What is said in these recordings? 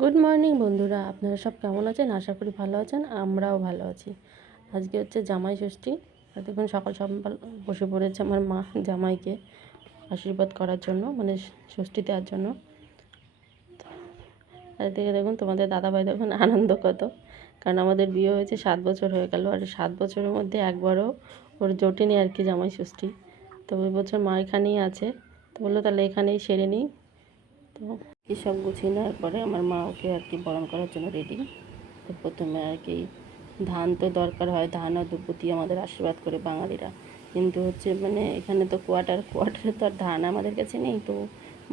Good morning বন্ধুরা। আপনারা সব কেমন আছেন? আশা করি ভালো আছেন, আমরাও ভালো আছি। আজকে হচ্ছে জামাই ষষ্ঠী। আর দেখুন, সকাল সকাল বসে পড়েছে আমার মা জামাইকে আশীর্বাদ করার জন্য মানে ষষ্ঠী দেওয়ার জন্য। আর এদিকে দেখুন, তোমাদের দাদাভাই দেখুন, আনন্দ কত। কারণ আমাদের বিয়ে হয়েছে সাত বছর হয়ে গেল, আর সাত বছরের মধ্যে একবারও ওর জোটেনি আর কি জামাই ষষ্ঠী। তো ওই বছর মা এখানেই আছে। তো বলল, তাহলে এখানেই সেরে নিই। তো এসব গুছিয়ে নেওয়ার পরে আমার মা ওকে আর কি বরণ করার জন্য রেডি তো প্রথমে আর কি ধান তো দরকার হয়, ধান আর দুপুতি আমাদের আশীর্বাদ করে বাঙালিরা। কিন্তু হচ্ছে মানে এখানে তো কোয়াটার কোয়াটারে তো আর ধান আমাদের কাছে নেই, তো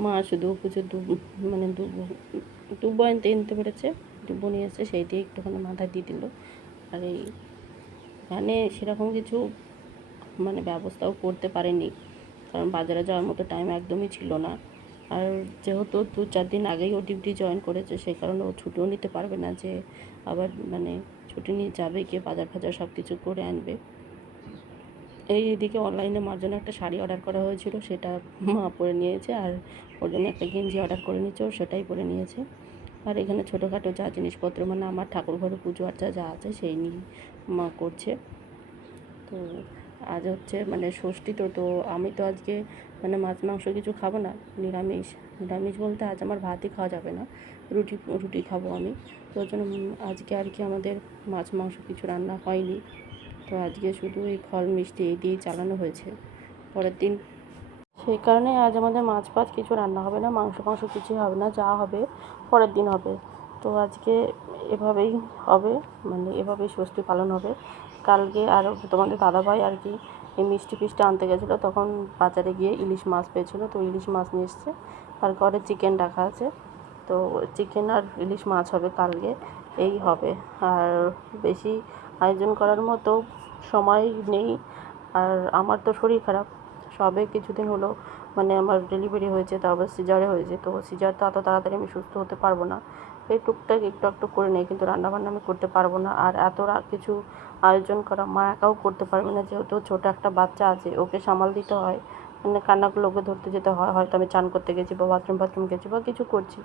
মা শুধু কিছু দু মানে দু দুব্বো আনতে নিতে পেরেছে দুব্বো নিয়ে এসে সেই দিয়ে একটুখানি মাথায় দিয়ে দিল। আর এই এখানে সেরকম কিছু মানে ব্যবস্থাও করতে পারেনি, কারণ বাজারে যাওয়ার মতো টাইম একদমই ছিল না। আর যেহেতু দু চার দিন আগেই ও ডিউটি জয়েন করেছে, সেই কারণে ও ছুটিও নিতে পারবে না যে আবার মানে ছুটি নিয়ে যাবে গিয়ে বাজার ফাজার সব কিছু করে আনবে। এই এদিকে অনলাইনে মার জন্য একটা শাড়ি অর্ডার করা হয়েছিল, সেটা মা পরে নিয়েছে আর ওর জন্য একটা গেঞ্জি অর্ডার করে নিয়েছে, ও সেটাই পরে নিয়েছে। আর এখানে ছোটোখাটো যা জিনিসপত্র মানে আমার ঠাকুর ঘরে পুজো আর্চা যা আছে সেই নিয়ে মা করছে। তো আজ হচ্ছে মানে ষষ্ঠী তো তো আমি তো আজকে মানে মাছ, মাংস কিছু খাব না, নিরামিষ। নিরামিষ বলতে আজ আমার ভাতই খাওয়া যাবে না, রুটি রুটি খাব আমি। তো জন্য আজকে আর কি আমাদের মাছ, মাংস কিছু রান্না হয়নি। তো আজকে শুধু এই ফল, মিষ্টি এই দিয়েই চালানো হয়েছে। পরের দিন সেই কারণে আজ আমাদের মাছ ফাছ কিছু রান্না হবে না, মাংস মাংস কিছুই হবে না, যা হবে পরের দিন হবে। তো আজকে এভাবেই হবে মানে এভাবেই ষষ্ঠী পালন হবে। কালকে আর তোমাদের দাদাভাই আর কি এই মিষ্টি ফিষ্টি আনতে গেছিল, তখন বাজারে গিয়ে ইলিশ মাছ পেয়েছিলো, তো ইলিশ মাছ নিয়ে এসছে। আর ঘরে চিকেন রাখা আছে, তো চিকেন আর ইলিশ মাছ হবে কালকে, এই হবে। আর বেশি আয়োজন করার মতো সময় নেই, আর আমার তো শরীর খারাপ। সবে কিছুদিন হলো মানে আমার ডেলিভারি হয়েছে, তারপর সিজারে হয়েছে, তো সিজার তো এত তাড়াতাড়ি আমি সুস্থ হতে পারব না। এই টুকটাক একটু একটু করে নেই কিন্তু রান্নাবান্না আমি করতে পারব না। আর এত কিছু আয়োজন করা মা একাও করতে পারবে না, যেহেতু ছোটো একটা বাচ্চা আছে, ওকে সামাল দিতে হয়। মানে কান্নাগুলো ওকে ধরতে যেতে হয়, হয়তো আমি চান করতে গেছি বা বাথরুম বাথরুম গেছি বা কিছু করছি।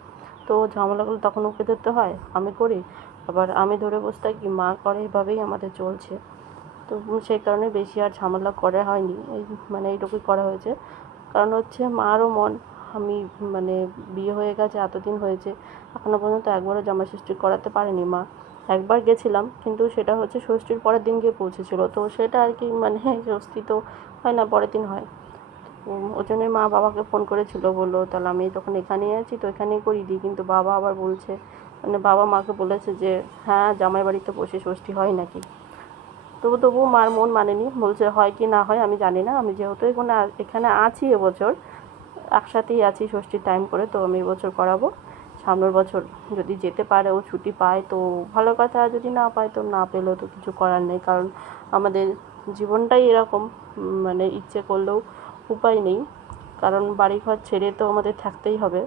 তো ঝামেলাগুলো তখন ওকে ধরতে হয়, আমি করি। আবার আমি ধরে বসে থাকি, মা করে এভাবেই আমাদের চলছে। তো সেই কারণে বেশি আর ঝামেলা করা হয়নি। এই মানে এইটুকুই করা হয়েছে। কারণ হচ্ছে মারও মন। আমি মানে বিয়ে হয়ে গেছে, এতদিন হয়েছে এখনও পর্যন্ত একবারও জামা ষষ্ঠী করাতে পারেনি মা। একবার গেছিলাম, কিন্তু সেটা হচ্ছে ষষ্ঠীর পরের দিন গিয়ে পৌঁছেছিলো। তো সেটা আর কি মানে ষষ্ঠী তো হয় না, পরের দিন হয়। ওই জন্যই মা বাবাকে ফোন করেছিল, বলল, তাহলে আমি যখন এখানেই আছি, তো এখানেই করিয়ে দিই। কিন্তু বাবা আবার বলছে মানে বাবা মাকে বলেছে যে হ্যাঁ জামাই বাড়িতে বসে ষষ্ঠী হয় নাকি? তবু তবু মার মন মানেনি। বলছে, হয় কি না হয় আমি জানি না। আমি যেহেতু এখানে এখানে আছি এবছর একসাথেই আছি ষষ্ঠীর টাইম করে, তো আমি এবছর করাবো। সামনের বছর যদি যেতে পারে ও ছুটি পায়, তো ভালো কথা, যদি না পায় তো না পেলেও তো কিছু করার নেই, কারণ আমাদের জীবনটাই এরকম মানে ইচ্ছে করলেও উপায় নেই, কারণ বাড়িঘর ছেড়ে তো আমাদের থাকতেই হবে।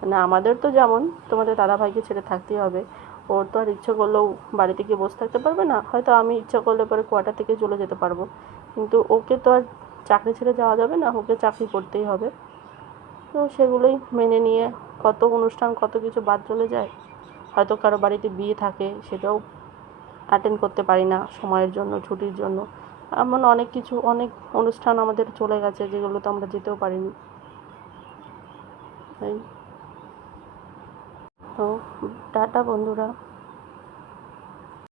মানে আমাদের তো যেমন, তোমাদের দাদাভাইকে ছেড়ে থাকতেই হবে। ওর তো আর ইচ্ছে করলেও বাড়িতে গিয়ে বসে থাকতে পারবে না, হয়তো আমি ইচ্ছা করলে পরে কোয়ার্টার থেকে চলে যেতে পারব। কিন্তু ওকে তো আর চাকরি ছেড়ে যাওয়া যাবে না, ওকে চাকরি করতেই হবে। তো সেগুলোই মেনে নিয়ে কত অনুষ্ঠান, কত কিছু বাদ চলে যায়। হয়তো কারও বাড়িতে বিয়ে থাকে, সেটাও অ্যাটেন্ড করতে পারি না সময়ের জন্য, ছুটির জন্য। এমন অনেক কিছু, অনেক অনুষ্ঠান আমাদের চলে গেছে যেগুলোতে আমরা যেতেও পারিনি। তাই। তো, টাটা বন্ধুরা।